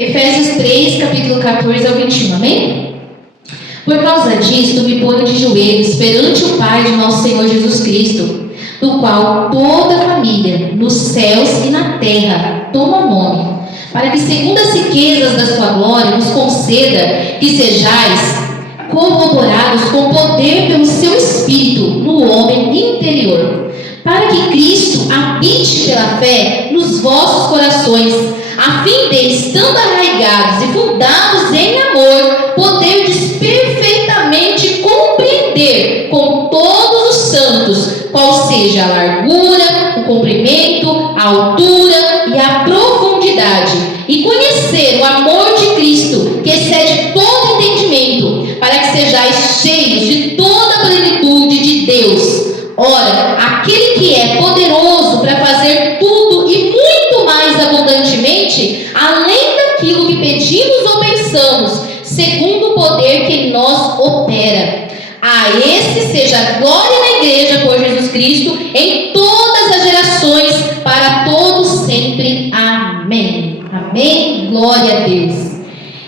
Efésios 3, capítulo 14 ao 21, amém? Por causa disto, me ponho de joelhos perante o Pai de nosso Senhor Jesus Cristo, do qual toda a família, nos céus e na terra, toma nome, para que, segundo as riquezas da sua glória, nos conceda que sejais corroborados com poder pelo seu Espírito no homem interior, para que Cristo habite pela fé nos vossos corações, a fim de, estando arraigados e fundados em amor, poderdes perfeitamente compreender com todos os santos qual seja a largura, o comprimento, a altura e a profundidade, e conhecer o amor de Cristo, que excede todo entendimento, para que sejais cheios de toda a plenitude de Deus. Ora, aquele que é poderoso para fazer tudo e muito mais abundantemente, além daquilo que pedimos ou pensamos, segundo o poder que em nós opera. A esse seja a glória na igreja por Jesus Cristo em todas as gerações, para todos sempre. Amém. Amém. Glória a Deus.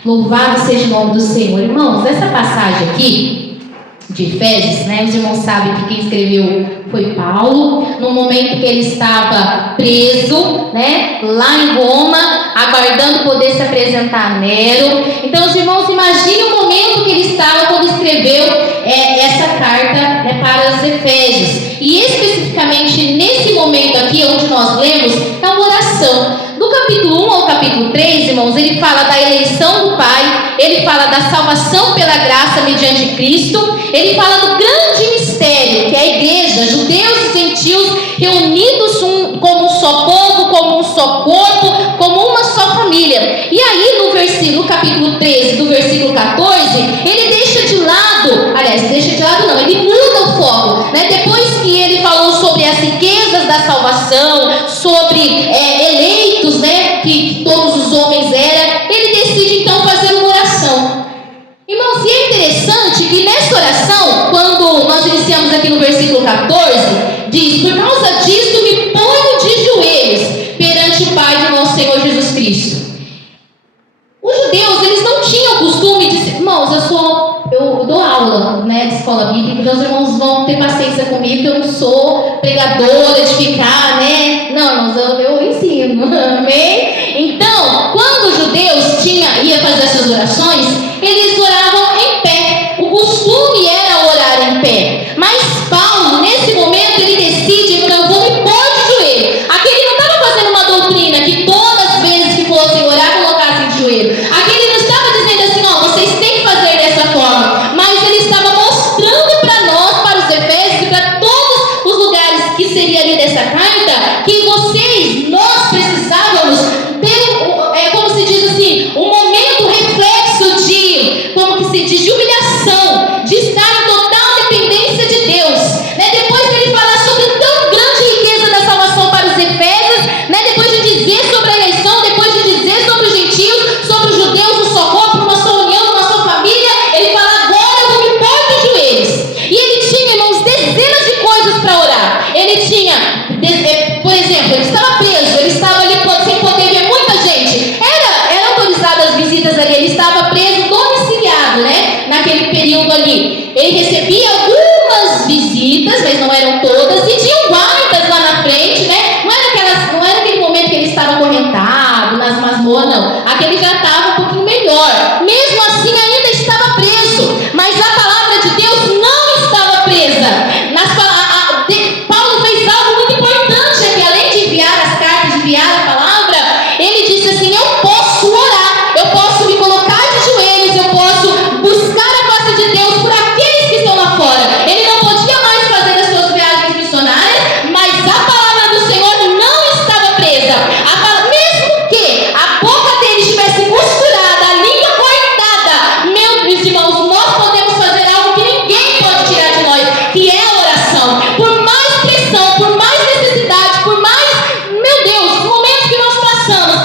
Louvado seja o nome do Senhor. Irmãos, essa passagem aqui de Efésios, né? Os irmãos sabem que quem escreveu foi Paulo, no momento que ele estava preso, né? Lá em Roma, aguardando poder se apresentar a Nero. Então, os irmãos, imaginem o momento que ele estava quando escreveu essa carta, né, para os Efésios. E especificamente nesse momento aqui, onde nós lemos, é uma oração. Do capítulo 1 ao capítulo 3, irmãos, ele fala da eleição do Pai, ele fala da salvação pela graça mediante Cristo, ele fala do grande mistério, que é a igreja, judeus e gentios reunidos como um só povo, como um só corpo, como uma só família. E aí no capítulo 13, do versículo 14, ele deixa de lado, ele muda o foco, né? Depois que ele falou sobre as riquezas da salvação, sobre eleitos, né, que todos os homens eram, ele decide então fazer uma oração. Irmãos, e é interessante que nessa oração, quando nós iniciamos aqui no versículo 14, diz: por causa disto me ponho de joelhos perante o Pai de nosso Senhor Jesus Cristo. Os judeus, eles não tinham costume de... Irmãos, eu dou aula, né, de escola bíblica, então os irmãos vão ter paciência comigo, que eu não sou pregadora de ficar, né? Não, irmãos, eu ensino, amém? Então, quando os judeus ia fazer essas orações, eles oravam em pé. O costume era orar em pé. Mas Paulo, nesse momento, ele decide: então, eu vou me pôr de joelho. Aqui ele não estava fazendo uma doutrina que todas as vezes que fossem orar, colocassem de joelho. Aqui ele não estava dizendo assim: ó, vocês têm que fazer dessa forma. Mas ele estava mostrando para nós, para os Efésios e para todos os lugares que seria ali dessa carta, que nós precisávamos ter, como se diz assim, um momento reflexo de humilhação, de estar em total dependência de Deus, né? Depois dele falar sobre tão grande riqueza da salvação para os Efésios, né? Depois de dizer sobre a eleição, depois de dizer sobre os gentios, sobre os judeus, o só corpo, uma só união, uma só família, ele fala: agora eu vou me pôr de joelhos. E ele tinha, irmãos, dezenas de coisas para orar. Ele tinha, por exemplo, ele estava preso, ele estava ali sem poder ver muita gente. Era autorizada as visitas ali, ele estava preso, domiciliado, né? Naquele período ali. Ele recebia algumas visitas, mas não eram todas, e tinham guardas lá na frente, né? Não era aquele momento que ele estava acorrentado nas masmorras, não. Aquele já estava um pouquinho melhor. Mesmo assim, ainda estava preso. Mas a palavra de Deus não estava presa. Paulo fez algo muito importante aqui. Além de enviar as cartas, de enviar a palavra, ele disse assim: eu posso orar, eu posso me colocar de joelhos, eu posso buscar a face de Deus por aqueles que estão lá fora. Ele não podia mais fazer as suas viagens missionárias, mas a palavra do Senhor não estava presa. Mesmo que a boca dele estivesse costurada, a língua cortada, meus irmãos, nós podemos fazer algo que ninguém pode tirar de nós, que é a oração. Por mais pressão, por mais necessidade, por mais, meu Deus, momentos que nós passamos,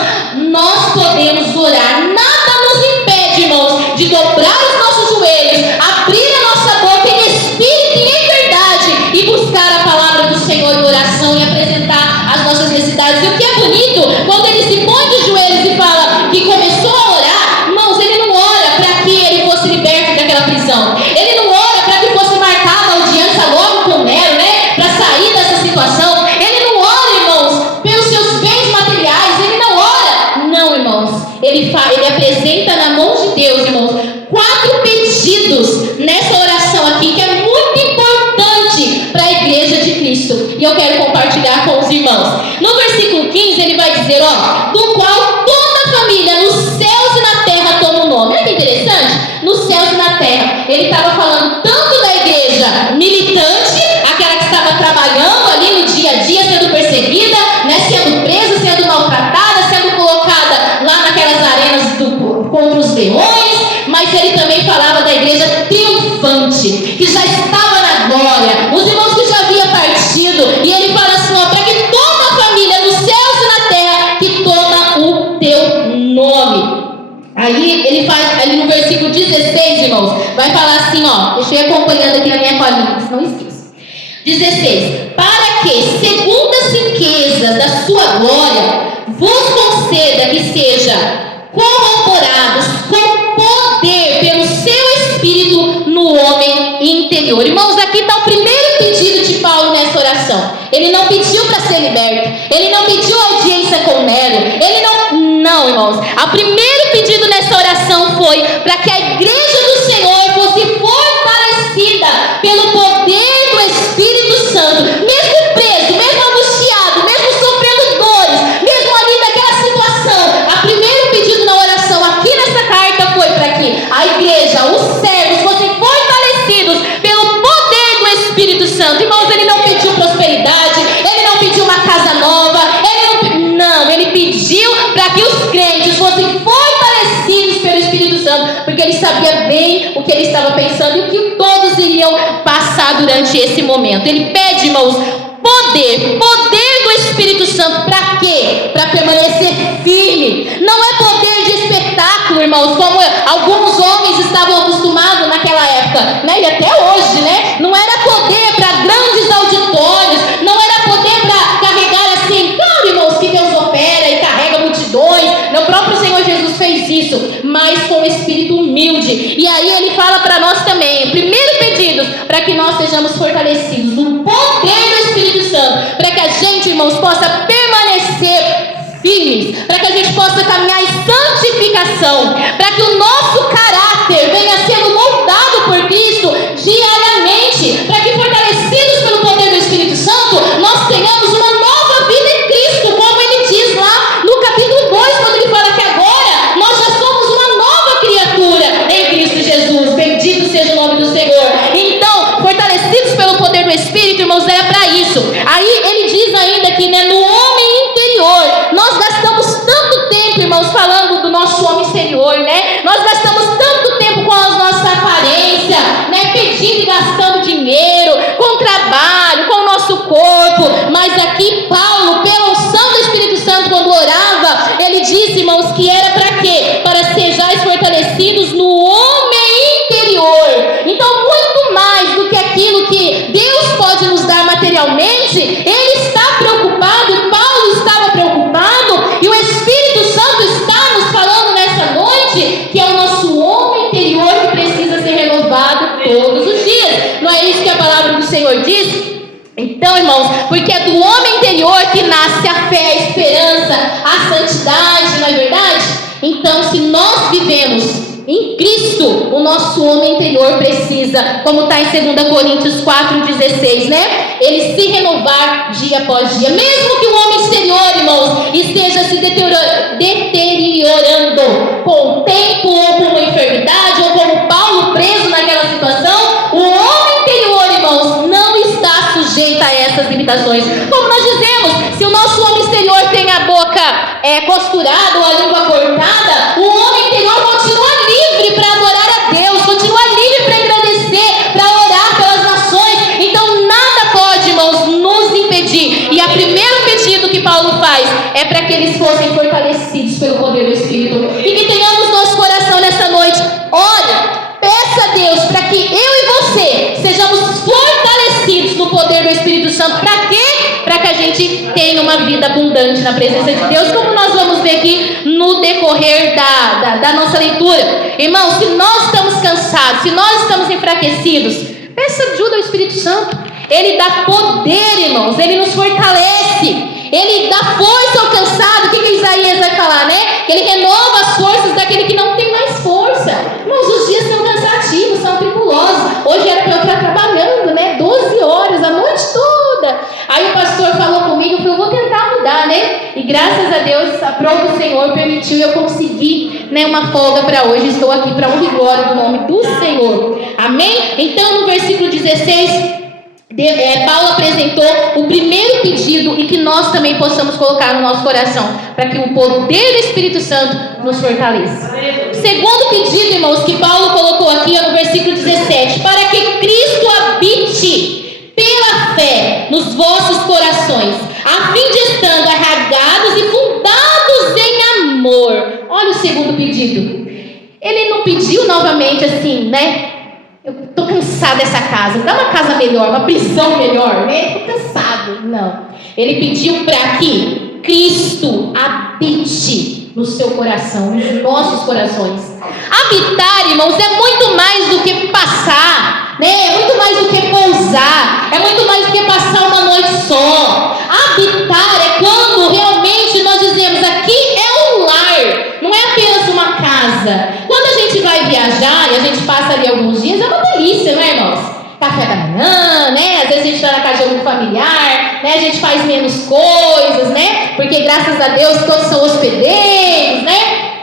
nós podemos orar. Nada nos impede, irmãos, de dobrar os nossos joelhos, abrir a nossa boca em espírito e em verdade e buscar a palavra do Senhor em oração e apresentar as nossas necessidades. E o que é bonito, quando ele se põe de joelhos e fala que começou a irmãos, ele apresenta na mão de Deus, irmãos, 4 pedidos nessa oração aqui, que é muito importante para a igreja de Cristo. E eu quero compartilhar com os irmãos. No versículo 15, ele vai dizer, do qual toda a família, nos céus e na terra, toma o nome. Olha que interessante, nos céus e na terra. Ele estava falando tanto da igreja militante, aquela que estava trabalhando ali no dia a dia, sendo perseguida, né, sendo presa, sendo maltratada, sendo colocada lá naquelas arenas contra os leões, mas ele também falava da igreja triunfante, que já estava na glória, os irmãos que já haviam partido, e ele fala assim, para que toda a família nos céus e na terra, que toma o teu nome. Aí ele faz, ali no versículo 16, irmãos, vai falar assim, deixa eu ir acompanhando aqui na minha colinha, senão esqueço. 16, para que, segundo as riquezas da sua glória, vos conceda que seja corroborados com poder pelo seu Espírito no homem interior. Irmãos, aqui está o primeiro pedido de Paulo nessa oração. Ele não pediu para ser liberto, ele não pediu audiência com Nero, não, irmãos. O primeiro pedido nessa oração foi para que a igreja do Senhor fosse fortalecida pelo poder do Espírito Santo, mesmo preso, mesmo angustiado, mesmo sofrendo dores, mesmo ali naquela situação. O primeiro pedido na oração aqui nessa carta foi para que a igreja, os servos, fossem fortalecidos pelo poder do Espírito Santo. Irmãos, ele não pediu prosperidade, ele não pediu uma casa nova, ele pediu para que os crentes fossem fortalecidos pelo Espírito Santo, porque ele sabia bem o que ele estava pensando e o que todos iriam passar durante esse momento. Ele pede, irmãos, poder do Espírito Santo. Para quê? Para permanecer firme. Não é poder de espetáculo, irmãos, como alguns homens estavam acostumados naquela época, né? E até hoje, né? Não era poder para grandes auditórios, não era poder para carregar assim, claro, irmãos, que Deus opera e carrega multidões. O próprio Senhor Jesus fez isso, mas com espírito humilde. E aí ele fala para nós também, primeiro pedido, para que nós sejamos fortalecidos no poder do Espírito Santo, para que a gente, irmãos, possa permanecer firmes, para que a gente possa caminhar em santificação, para que o nosso caráter venha sendo moldado por Cristo diariamente, para que, fortalecidos pelo poder do Espírito Santo, nós tenhamos uma nova vida em Cristo, como ele diz lá no capítulo 2, quando ele fala que agora nós já somos uma nova criatura em Cristo Jesus. Bendito seja o nome do Senhor. Então, fortalecidos pelo poder do Espírito, irmãos, era para isso. Aí ele diz ainda que, né, no homem interior, nós gastamos tanto tempo, irmãos, falando do nosso homem exterior, né? Nós gastamos tanto tempo com a nossa aparência, né? Pedindo e gastando dinheiro, com trabalho, com o nosso corpo. Mas aqui Paulo, pela unção do Espírito Santo, quando orava, ele disse, irmãos, que era para quê? Para sejais fortalecidos no homem interior. Então, muito mais do que aquilo que Deus pode nos dar materialmente, ele está preocupado, Paulo estava preocupado, e o Espírito Santo está nos falando nessa noite que é o nosso homem interior que precisa ser renovado todos os dias. Não é isso que a palavra do Senhor diz? Então, irmãos, porque é do homem interior que nasce a fé, a esperança, a santidade, não é verdade? Então, se nós vivemos em Cristo, o nosso homem interior precisa, como está em 2 Coríntios 4,16, né? Ele se renovar dia após dia. Mesmo que o homem exterior, irmãos, esteja se deteriorando com o tempo, ou com uma enfermidade, ou como Paulo preso naquela situação, o homem interior, irmãos, não está sujeito a essas limitações. Como nós dizemos, se o nosso homem exterior tem a boca costurada ou a língua cortada, o homem interior continua livre para adorar a Deus, continua livre para agradecer, para orar pelas nações. Então nada pode, irmãos, nos impedir. E o primeiro pedido que Paulo faz é para que eles fossem fortalecidos pelo poder do Espírito. E que tenhamos nosso coração nessa noite. Ore, peça a Deus para que eu e você sejamos fortalecidos no poder do Espírito Santo. Para quê? Para que a gente tenha uma vida abundante na presença de Deus, como nós vamos ver aqui no decorrer da nossa leitura. Irmãos, se nós estamos cansados, se nós estamos enfraquecidos, peça ajuda ao Espírito Santo. Ele dá poder, irmãos, ele nos fortalece. Ele dá força ao cansado. O que Isaías vai falar, né? Ele renova as forças daquele que não tem mais força. Irmãos, os dias são cansativos, são tribulosos. Hoje era para eu estar trabalhando, né? 12 horas, a noite toda. Aí o pastor falou comigo, eu falei, eu vou tentar mudar, né? E graças a Deus, a prova do Senhor permitiu eu conseguir, né, uma folga para hoje. Estou aqui para honra e glória do nome do Senhor. Amém? Então, no versículo 16... Paulo apresentou o primeiro pedido e que nós também possamos colocar no nosso coração para que o poder do Espírito Santo nos fortaleça. O segundo pedido, irmãos, que Paulo colocou aqui é no versículo 17: para que Cristo habite pela fé nos vossos corações, a fim de estando arraigados e fundados em amor. Olha o segundo pedido. Ele não pediu novamente assim, né? Eu estou cansado dessa casa. Dá uma casa melhor, uma prisão melhor, né? Estou cansado. Não. Ele pediu para que Cristo habite no seu coração, nos nossos corações. Habitar, irmãos, é muito mais do que passar, né? É muito mais do que pousar. É muito mais do que passar uma noite só. Habitar é quando realmente nós dizemos, aqui é um lar. Não é apenas uma casa. Quando a gente vai viajar e a gente passa ali alguns dias, é uma delícia, não é, irmãos? Café da manhã, né? Às vezes a gente está na casa de algum familiar, né? A gente faz menos coisas, né? Porque graças a Deus todos são hospedeiros, né?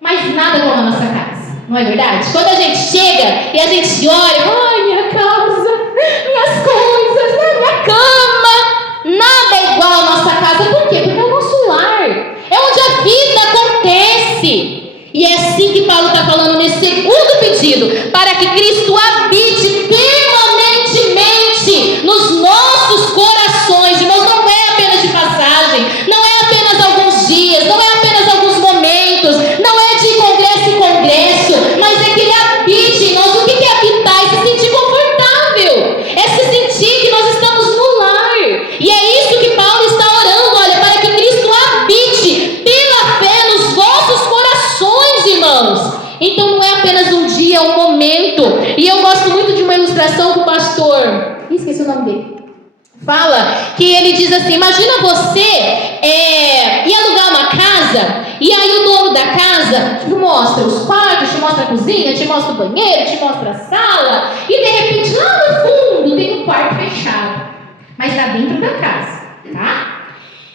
Mas nada como a nossa casa, não é verdade? Quando a gente chega e a gente olha, ai, minha casa, minhas coisas, né? Minha cama, nada é igual à nossa casa. Por quê? Porque é o nosso lar, é onde a vida acontece. E é assim que Paulo está falando nesse segundo pedido, para que Cristo habite permanentemente nos nossos corações. Irmãos, não é apenas de passagem, não é apenas alguns dias, não é apenas alguns momentos, não é de congresso em congresso, mas é que Ele habite em nós. O que é habitar? É se sentir confortável, é se sentir que nós estamos no lar. E é isso que Paulo está orando, olha, para que Cristo habite pela fé nos vossos corações, irmãos. Então não é apenas um dia, um momento. E eu gosto muito de uma ilustração que o pastor, esqueci o nome dele, fala, que ele diz assim: imagina você ir alugar uma casa, e aí o dono da casa te mostra os quartos, te mostra a cozinha, te mostra o banheiro, te mostra a sala, e de repente lá no fundo tem um quarto fechado, mas está dentro da casa, tá?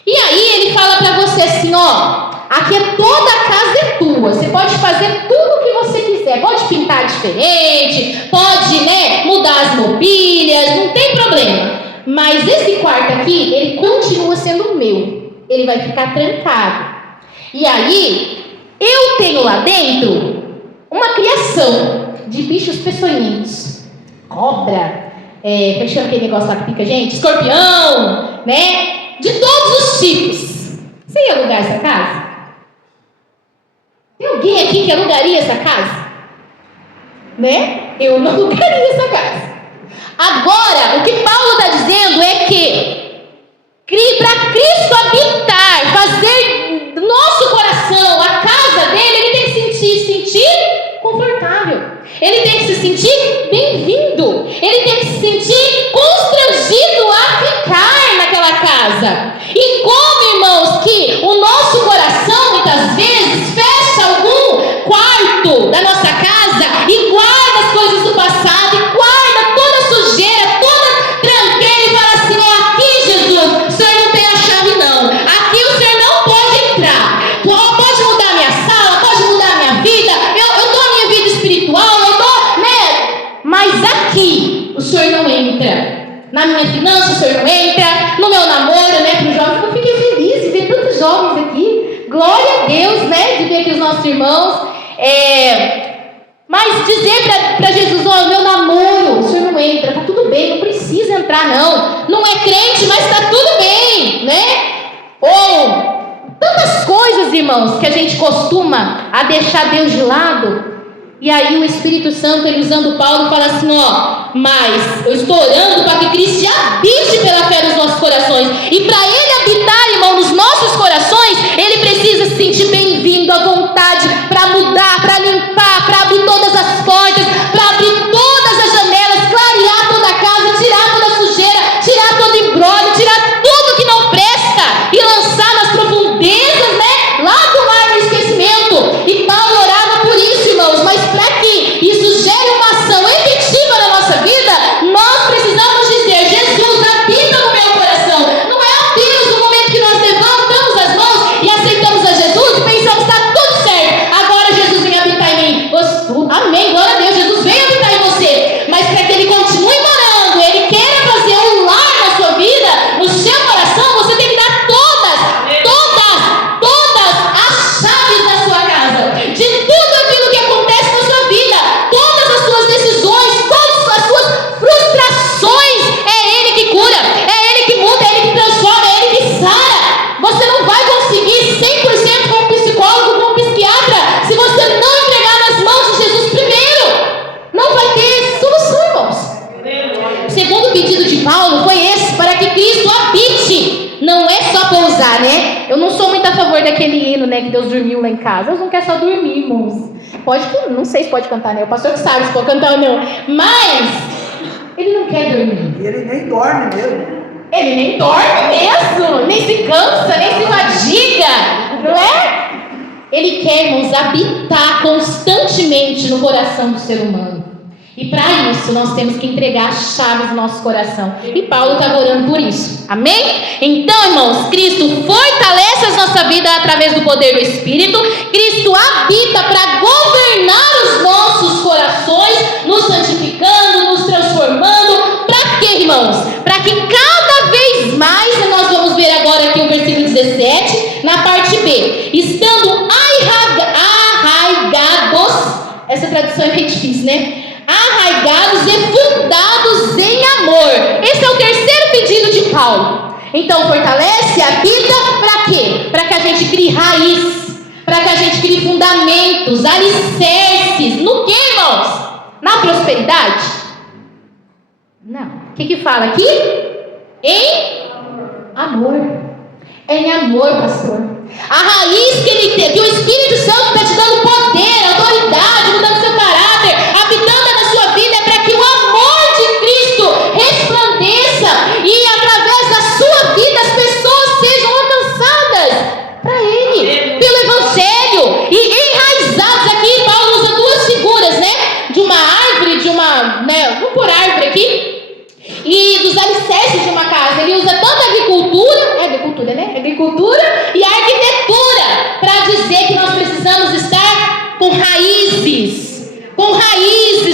E aí ele fala para você assim, ó, aqui toda a casa é tua, você pode fazer tudo o que você quiser, pode pintar diferente, pode, né, mudar as mobílias, não tem problema. Mas esse quarto aqui, ele continua sendo meu, ele vai ficar trancado. E aí, eu tenho lá dentro uma criação de bichos peçonhentos, cobra, como é que chama aquele negócio lá que pica gente? Escorpião, né? De todos os tipos. Você ia alugar essa casa? Tem alguém aqui que alugaria essa casa? Né? Eu não alugaria essa casa. Agora, o que Paulo está dizendo é que para Cristo habitar, fazer do nosso coração a casa dele, ele tem que se sentir confortável. Ele tem que se sentir bem-vindo. Ele tem que se sentir constrangido a ficar naquela casa. E como, irmãos, que o nosso coração, muitas vezes, fecha algum quarto da nossa casa e guarda as coisas do passado, e guarda toda a sujeira, toda tranqueira, e fala assim, aqui, Jesus, o Senhor não tem a chave não. Aqui o Senhor não pode entrar. Pode mudar a minha sala, pode mudar a minha vida, eu dou a minha vida espiritual, eu dou, né? Mas aqui o Senhor não entra. Na minha finança o Senhor não entra, no meu namoro, né, para os jovens. Eu fiquei feliz de ver tantos jovens aqui. Glória a Deus, né, de ver aqui os nossos irmãos. Mas dizer para Jesus, ó, meu namoro, o Senhor não entra, tá tudo bem, não precisa entrar não. Não é crente, mas tá tudo bem, né? Ou tantas coisas, irmãos, que a gente costuma a deixar Deus de lado. E aí o Espírito Santo, ele usando Paulo, fala assim, ó, mas eu estou orando para que Cristo habite pela fé nos nossos corações. E para Ele habitar, irmão, nos nossos corações, Ele precisa se sentir bem-vindo, à vontade, para mudar, para limpar, para abrir todas as portas, para abrir todas as janelas, clarear toda a casa, tirar toda a sujeira, tirar todo o embrólio, tirar tudo que não presta. E né? Que Deus dormiu lá em casa. Deus não quer só dormir, irmãos. Pode que, não sei se pode cantar, né? O pastor que sabe se pode cantar ou não. Mas Ele não quer dormir. E Ele nem dorme mesmo. Ele nem dorme mesmo, nem se cansa, nem se fadiga, não é? Ele quer, irmãos, habitar constantemente no coração do ser humano. E para isso nós temos que entregar as chaves do nosso coração. E Paulo estava orando por isso. Amém? Então, irmãos, Cristo fortalece a nossa vida através do poder do Espírito. Cristo habita para governar os nossos corações, nos santificando, nos transformando. Para quê, irmãos? Para que cada vez mais, e nós vamos ver agora aqui o versículo 17, na parte B, estando arraigados, essa tradução é bem difícil, né? Arraigados e fundados em amor. Esse é o terceiro pedido de Paulo. Então fortalece, habita para quê? Para que a gente crie raiz, para que a gente crie fundamentos, alicerces. No que, irmãos? Na prosperidade? Não. O que fala aqui? Em amor. É em amor, pastor. A raiz que o Espírito Santo está te dando poder, autoridade, mudando seu caráter, habitando na sua vida, é para que o amor de Cristo resplandeça e através da sua vida as pessoas sejam alcançadas para Ele, pelo Evangelho. E enraizados aqui, Paulo usa duas figuras, né? De uma árvore, vamos por árvore aqui, e dos alicerces de uma casa. Ele usa tanto a agricultura e a arquitetura para dizer que nós precisamos estar com raízes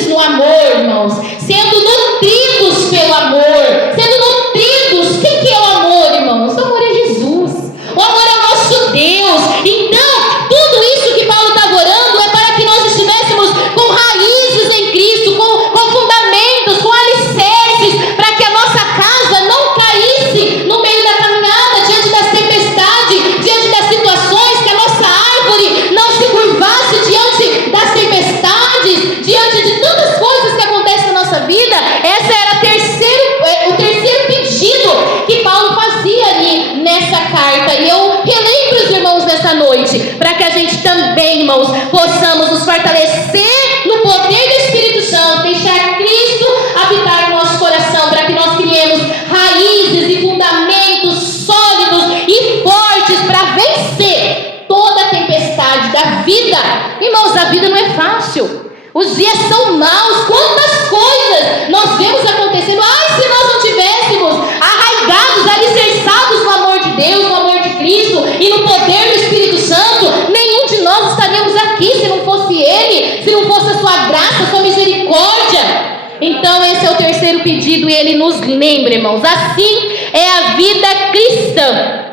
no amor, irmãos, sendo nutridos pelo amor, sendo nutridos. O que é o amor, irmãos? O amor é Jesus, o amor é o nosso Deus. Então, tudo isso que Paulo está orando é para que nós estivéssemos com raízes em Cristo, com fundamentos, com alicerces, para que a nossa casa não caísse no meio da caminhada, diante das tempestades, diante das situações, que a nossa árvore não se curvasse diante das tempestades, diante de tantas coisas que acontecem na nossa vida. Esse era o terceiro pedido que Paulo fazia ali nessa carta. E eu relembro os irmãos nessa noite, para que a gente também, irmãos, possamos nos fortalecer no poder do Espírito Santo, deixar Cristo habitar no nosso coração, para que nós criemos raízes e fundamentos sólidos e fortes para vencer toda a tempestade da vida. Irmãos, a vida não é fácil. Os dias são maus. Quantas coisas nós vemos acontecendo. Se nós não tivéssemos arraigados, alicerçados no amor de Deus, no amor de Cristo e no poder do Espírito Santo, nenhum de nós estaríamos aqui se não fosse Ele, se não fosse a sua graça, a sua misericórdia. Então esse é o terceiro pedido e ele nos lembra, irmãos. Assim é a vida cristã.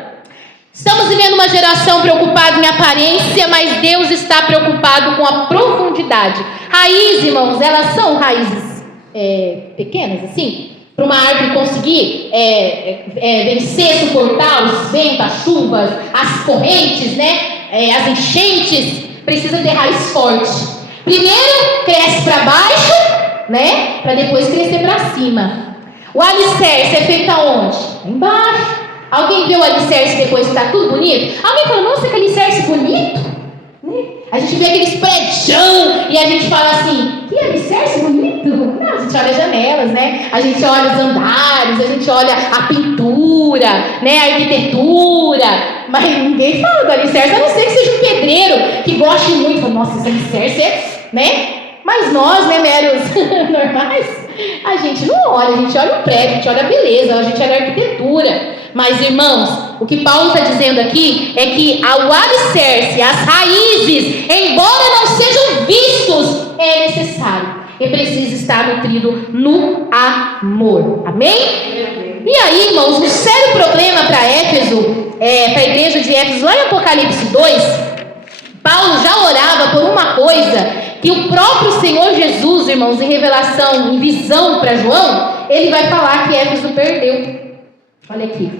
Estamos vivendo uma geração preocupada em aparência, mas Deus está preocupado com a profundidade. Raízes, irmãos, elas são raízes pequenas, assim, para uma árvore conseguir vencer, suportar os ventos, as chuvas, as correntes, né? As enchentes, precisa ter raiz forte. Primeiro cresce para baixo, né? Para depois crescer para cima. O alicerce é feito aonde? Embaixo. Alguém vê o alicerce depois que está tudo bonito? Alguém fala, nossa, que alicerce bonito, né? A gente vê aqueles prédios e a gente fala assim, que alicerce bonito. Não, a gente olha as janelas, né? A gente olha os andares, a gente olha a pintura, né? A arquitetura. Mas ninguém fala do alicerce, a não ser que seja um pedreiro que goste muito. Fala, nossa, esse alicerce né? Mas nós, né, meros normais, a gente não olha, a gente olha o prédio, a gente olha a beleza, a gente olha a arquitetura. Mas, irmãos, o que Paulo está dizendo aqui é que o alicerce, as raízes, embora não sejam vistos, é necessário. E precisa estar nutrido no amor. Amém? E aí, irmãos, o sério problema para Éfeso, para a igreja de Éfeso, lá em Apocalipse 2, Paulo já orava por uma coisa que o próprio Senhor Jesus, irmãos, em revelação, em visão para João, ele vai falar que Éfeso perdeu. Olha aqui.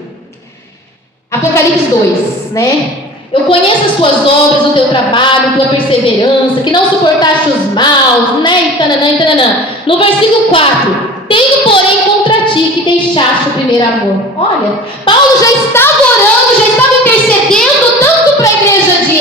Apocalipse 2, né? Eu conheço as tuas obras, o teu trabalho, tua perseverança, que não suportaste os maus, né? E tananã, e tananã. No versículo 4, tenho, porém, contra ti que deixaste o primeiro amor. Olha, Paulo já estava orando, já estava intercedendo tanto para a igreja de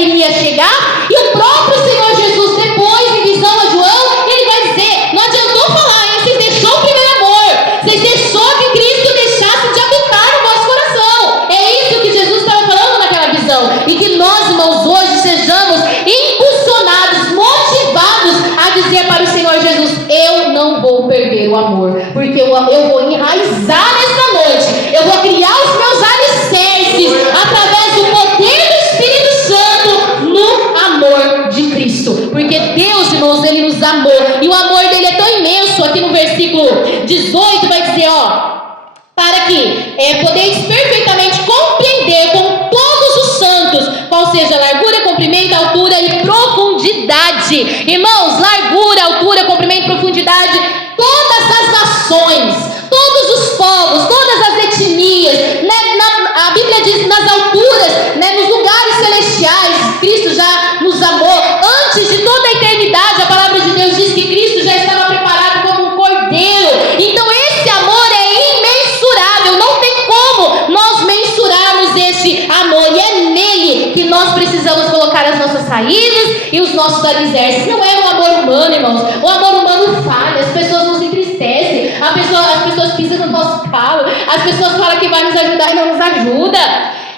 iria chegar, e o próprio Senhor Jesus, depois, em visão a João, ele vai dizer: não adiantou falar, hein? Vocês deixou o primeiro amor, vocês deixou que Cristo deixasse de habitar no vosso coração. É isso que Jesus estava falando naquela visão. E que nós, irmãos, hoje sejamos impulsionados, motivados a dizer para o Senhor Jesus: eu não vou perder o amor, porque eu vou enraizar nessa noite, eu vou criar os meus alicerces através do poder do Espírito Santo no amor de Cristo. Porque Deus, irmãos, Ele nos amou, e o amor dele é tão imenso. Aqui no versículo 18 vai dizer, para que podeis perfeitamente compreender com todos os santos qual seja a largura, comprimento, altura e profundidade. Irmãos, largura, altura, comprimento, profundidade, todas as nações, todos os povos, todas as etnias, né? A Bíblia diz nas alturas, né? Nos lugares celestiais, Cristo já nos amou. Antes de toda a eternidade, a palavra de Deus diz que Cristo já estava preparado como um cordeiro. Então esse amor é imensurável, não tem como nós mensurarmos esse amor, e é nele que nós precisamos colocar as nossas raízes e os nossos alicerces. Não é um amor humano, irmãos. O amor humano falha, as pessoas nos entristecem, as pessoas pisam no nosso calo, as pessoas falam que vai nos ajudar e não nos ajuda,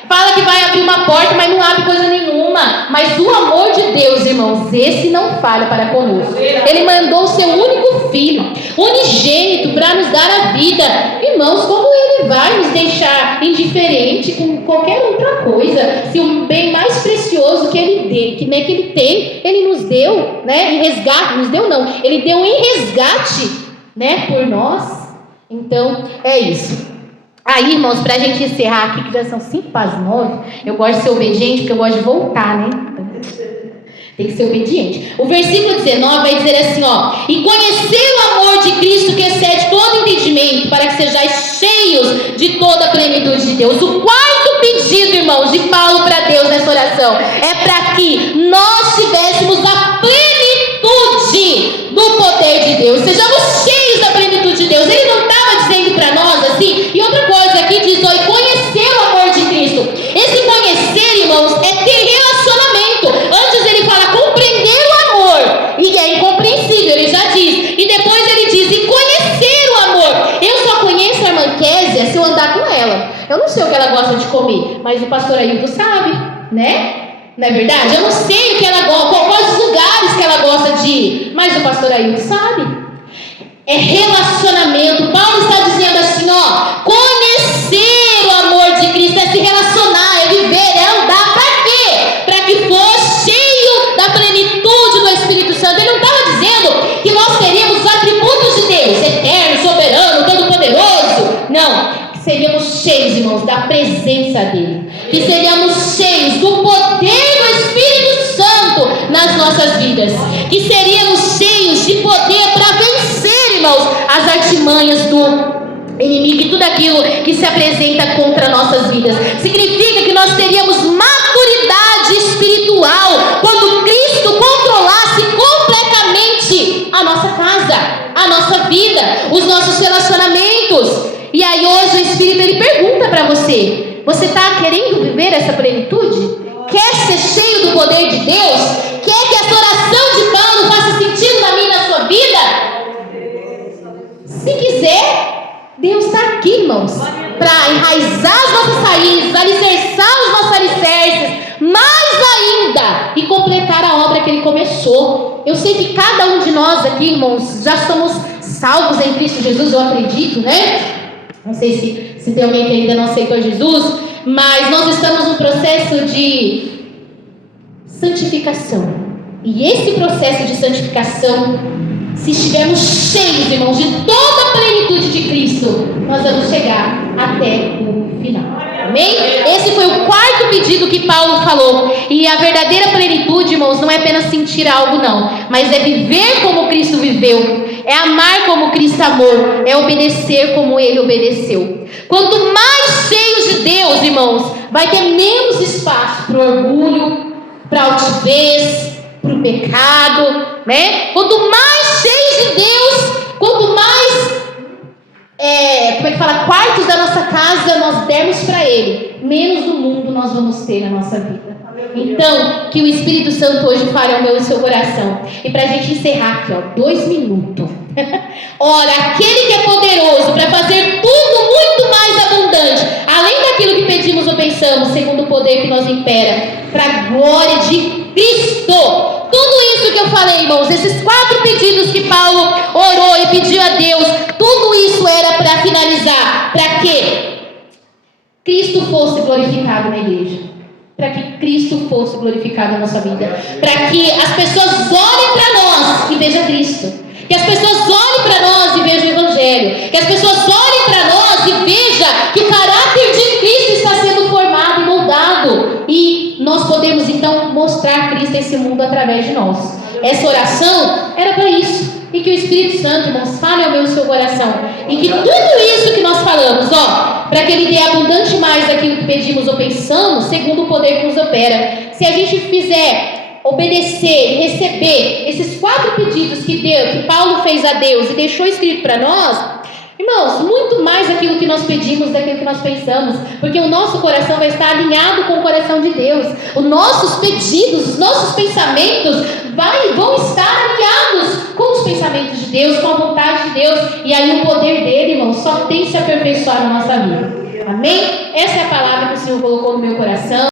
fala que vai abrir uma porta, mas não abre coisa nenhuma. Mas o amor de Deus, irmãos, esse não falha para conosco. Ele mandou o seu único filho, unigênito, para nos dar a vida. Irmãos, como ele vai nos deixar indiferente com qualquer outra coisa, se o bem mais precioso que ele tem, ele nos deu, né, em resgate. Nos deu não, ele deu em resgate, né, por nós. Então é isso. Aí, irmãos, pra gente encerrar aqui, que já são 5:09, eu gosto de ser obediente, porque eu gosto de voltar, né? Tem que ser obediente. O versículo 19 vai dizer assim, e conhecer o amor de Cristo que excede todo entendimento, para que sejais cheios de toda a plenitude de Deus. O quarto pedido, irmãos, de Paulo para Deus nessa oração, é para que nós tivéssemos a plenitude do poder de Deus, sejamos cheios da plenitude de Deus. Ele não estava dizendo para nós assim. E outra coisa aqui diz, conhecer o amor de Cristo. Esse conhecer, irmãos, é ter relacionamento. Antes ele fala compreender o amor, e é incompreensível, ele já diz. E depois ele diz, e conhecer o amor. Eu só conheço a irmã Késia se eu andar com ela. Eu não sei o que ela gosta de comer, mas o pastor Ailton sabe, né? Não é verdade? Eu não sei o que ela gosta, quais os lugares que ela gosta de ir, mas o pastor Ailton sabe. É relacionamento. Paulo está dizendo assim, conhecer o amor de Cristo é se relacionar, é viver, é andar. Para quê? Para que fosse cheio da plenitude do Espírito Santo. Ele não estava dizendo que nós teríamos os atributos de Deus, eterno, soberano, todo-poderoso. Não. Que seríamos cheios, irmãos, da presença dele. Que seríamos cheios do poder do Espírito Santo nas nossas vidas. Que seríamos cheios de poder para vencer, irmãos, as artimanhas do inimigo e tudo aquilo que se apresenta contra nossas vidas. Significa que nós teríamos maturidade espiritual quando Cristo controlasse completamente a nossa casa, a nossa vida, os nossos relacionamentos. E aí hoje o Espírito ele pergunta para você: você está querendo viver essa plenitude? Quer ser cheio do poder de Deus? Quer que essa oração de Paulo faça sentido na minha e na sua vida? Se quiser, Deus está aqui, irmãos, para enraizar as nossas raízes, alicerçar os nossos alicerces, mais ainda, e completar a obra que Ele começou. Eu sei que cada um de nós aqui, irmãos, já somos salvos em Cristo Jesus, eu acredito, né? Não sei se tem alguém que ainda não aceitou Jesus, mas nós estamos num processo de santificação. E esse processo de santificação, se estivermos cheios, irmãos, de toda a plenitude de Cristo, nós vamos chegar até o final. Amém? Esse foi o quarto pedido que Paulo falou. E a verdadeira plenitude, irmãos, não é apenas sentir algo, não, mas é viver como Cristo viveu, é amar como Cristo amou, é obedecer como Ele obedeceu. Quanto mais cheios de Deus, irmãos, vai ter menos espaço para o orgulho, para a altivez, para o pecado, né? Quanto mais cheios de Deus, quanto mais quartos da nossa casa nós dermos para Ele, menos do mundo nós vamos ter na nossa vida. Então, que o Espírito Santo hoje fale ao meu e ao seu coração. E para a gente encerrar aqui, 2 minutos. Ora, aquele que é poderoso para fazer tudo muito mais abundante, além daquilo que pedimos ou pensamos, segundo o poder que nos impera, para a glória de Cristo. Tudo isso que eu falei, irmãos, esses 4 pedidos que Paulo orou e pediu a Deus, tudo isso era para finalizar, para que Cristo fosse glorificado na igreja. Para que Cristo fosse glorificado na nossa vida. Para que as pessoas olhem para nós e vejam Cristo. Que as pessoas olhem para nós e vejam o Evangelho. Que as pessoas olhem para nós e vejam que o caráter de Cristo está sendo formado e moldado. E nós podemos então mostrar Cristo a esse mundo através de nós. Essa oração era para isso. E que o Espírito Santo, irmãos, fale ao meu e ao seu coração. E que tudo isso que nós falamos, para que Ele dê abundante mais daquilo que pedimos ou pensamos, segundo o poder que nos opera. Se a gente fizer obedecer e receber esses 4 pedidos que Paulo fez a Deus e deixou escrito para nós, irmãos, muito mais daquilo que nós pedimos, daquilo que nós pensamos, porque o nosso coração vai estar alinhado com o coração de Deus. Os nossos pedidos, os nossos pensamentos vão estar alinhados com os pensamentos de Deus, com a vontade de Deus, e aí o poder dele, irmãos, só tem que se aperfeiçoar na nossa vida. Amém? Essa é a palavra que o Senhor colocou no meu coração.